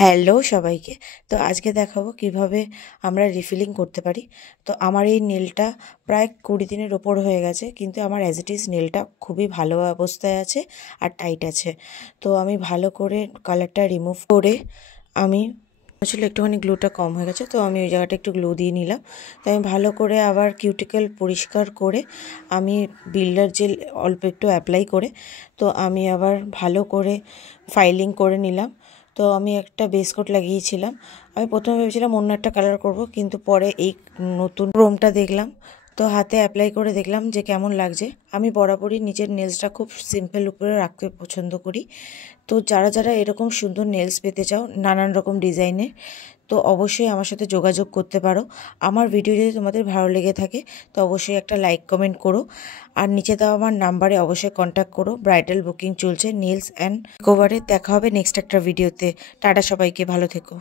Hello সবাইকে। তো আজকে দেখাবো কিভাবে আমরা রিফিলিং করতে পারি। তো আমার এই নেলটা প্রায় 20 দিনের ওপর হয়ে গেছে, কিন্তু আমার অ্যাজ ইট ইজ নেলটা খুবই ভালো অবস্থায় আছে আর টাইট আছে। তো আমি ভালো করে কালারটা রিমুভ করে আমি আসলে একটুখানি গ্লুটা কম হয়ে গেছে, তো আমি ওই জায়গাটা একটু গ্লু দিয়ে নিলাম। তো আমি ভালো করে আবার কিউটিক্যাল পরিষ্কার করে আমি বিল্ডার জেল অল্প একটু অ্যাপ্লাই করে তো আমি আবার ভালো করে ফাইলিং করে নিলাম। তো আমি একটা বেস কোট লাগিয়েছিলাম। আমি প্রথমে ভেবেছিলাম অন্য একটা কালার করব, কিন্তু পরে এই নতুন ক্রোমটা দেখলাম, তো হাতে অ্যাপ্লাই করে দেখলাম যে কেমন লাগছে। আমি বরাবরই নিজের নেলসটা খুব সিম্পল উপরে রাখতে পছন্দ করি। তো যারা যারা এরকম সুন্দর নেলস পেতে চাও নানান রকম ডিজাইনের, তো অবশ্যই আমার সাথে যোগাযোগ করতে পারো। আমার ভিডিও যদি তোমাদের ভালো লেগে থাকে তো অবশ্যই একটা লাইক কমেন্ট করো, আর নিচে দেওয়া আমার নাম্বারে অবশ্যই কন্ট্যাক্ট করো। ব্রাইডাল বুকিং চলছে নেলস অ্যান্ড মেকওভারে। দেখা হবে নেক্সট একটা ভিডিওতে। টাটা সবাইকে, ভালো থেকো।